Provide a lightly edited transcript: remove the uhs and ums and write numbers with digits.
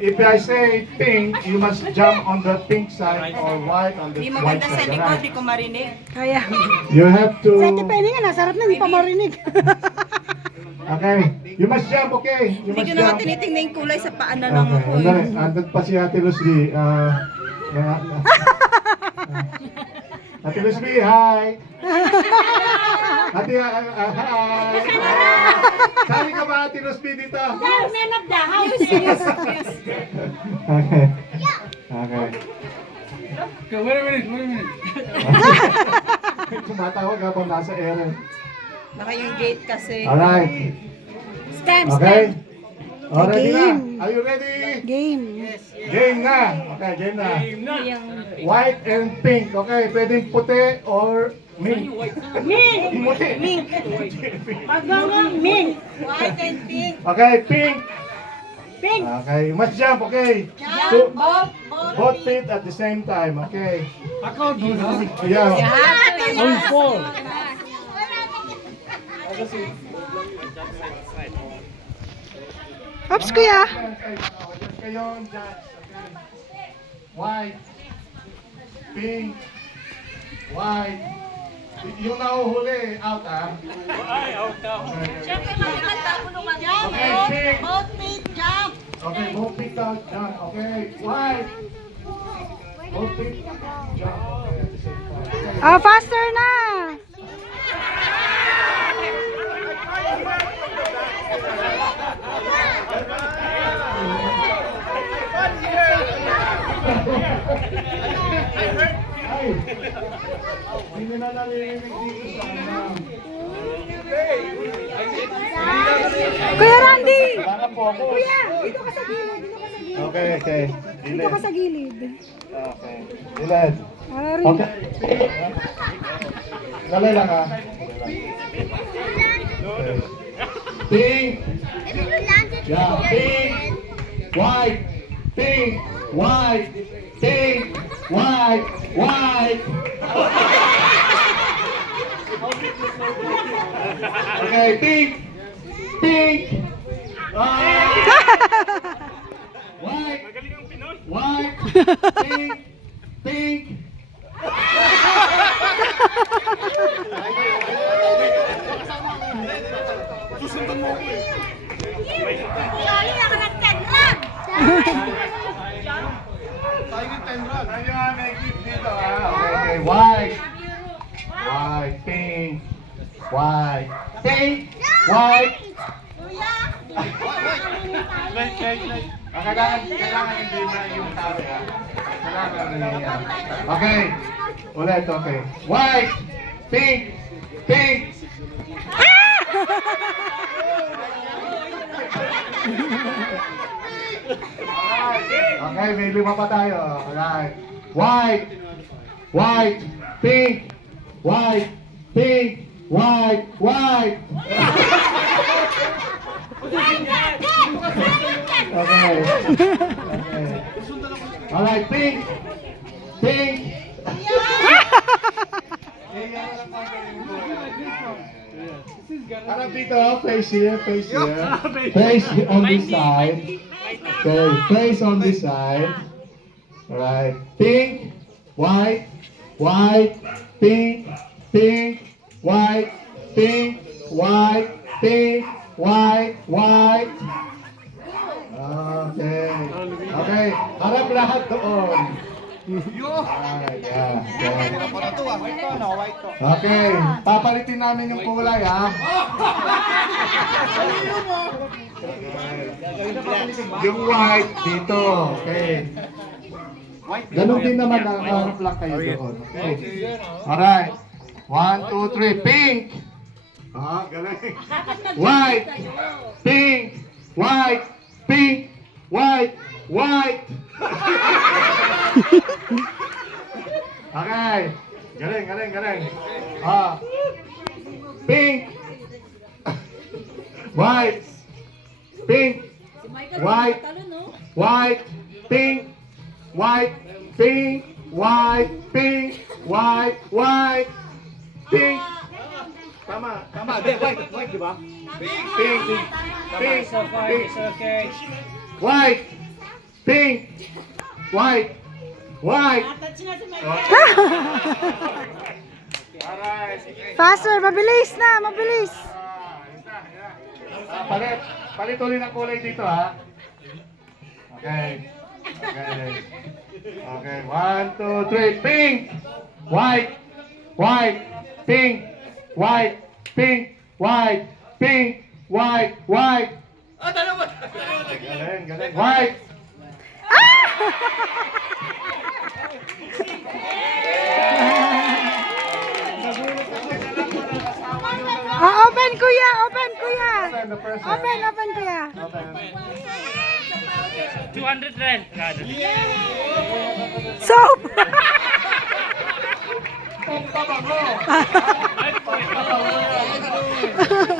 if I say pink, you must jump on the pink side or white on the Di white maganda sa side. likod, Alright? di ko marinig. Kaya. You have to. Sa tipeni nga, nasarap na, hindi pa marinig. Okay, you must jump. Okay, you Hindi must ko naman jump. tinitingnan yung kulay sa paa na lang Okay, ako andali. eh. Andun pa si Ate Luzli. Ate Luzli, hi! Ate, hi! Sali ka ba Ate Luzli dito? Man of the house. Okay. Okay. Wait a minute. Tumatawag habang nasa ere. Baka yung gate kasi. Alright. Stand, Okay. stand. Oh, ready na? Game. Are you ready? Game. Game na. Okay, game na. Yung White and pink. Okay, pwedeng puti or mink. Mink. Puti. Mink. Pag gano'n, mink. white and pink. Okay, pink. Pink. Okay, you must jump. Okay. Jump, Both feet at the same time. Okay. Ako, Yeah. on fall. Ops, kuya. Kayo, judge. Okay. White. Pink. White. Yung nahuhuli, out ah. Siyempre, makikanta ko naman. Jump, Okay, pink. both feet, jump. Okay, both feet out, jump. Okay, white. Both feet, jump. Okay, at the same time. Oh, faster na. Ay! Hindi na naririnig dito sa ano. Kuya Randy. Wala na po ako. Kuya, dito ka sa gilid. Dito ka sa gilid. Okay, okay. Dito ka sa gilid. Okay. Gilid. Para rin. Okay. Dali lang ha. Pink. Yeah, pink. White. Pink. White. Pink. White. White. Okay, pink. Pink. White. White. Pink. Pink. Sorry, ako nag-tenrag. Ano yung may gift dito ah? Okay, okay. White. White. Pink. White. Pink. White. Kailangan hindi na yung tabi ah. Kailangan na okay. Ulit, okay. White. Pink. Pink. Okay, may lima pa tayo. Alright. White. White. Pink. White. Pink. White. White. Okay. Okay. Alright, pink. Pink. Harap dito, face here, face here. Face on this side. Okay, face on this side. Alright, pink, white, white, pink, pink, white, pink, white, pink, white, white. Okay. Okay, harap lahat doon. Alright, yeah. Okay, papalitin namin yung kulay ha. Yung white dito, okay. Ganun din naman ang harap lang kayo doon. Okay. Alright. 1, 2, 3, pink! Ah, galing. White! Pink! White! Pink! White! White! Okay. Galing, galing, galing. Ah. Pink. White. Pink. White. White. Pink. White. Pink. White. Pink. White. White. Pink. Tama, tama. White, white, di ba? Pink. Pink. Pink. So far, it's okay. White. pink, white, white. Faster, mabilis na, mabilis. Palit ulit ang kulay dito, ha? Okay. Okay. Okay, 1, 2, 3, pink, white, white, pink, white, pink, white, pink, white, white. Galing, galing, white. Open kuya, open kuya. The person. Open kuya. Open. 200 rand. Soap. Pagbabago.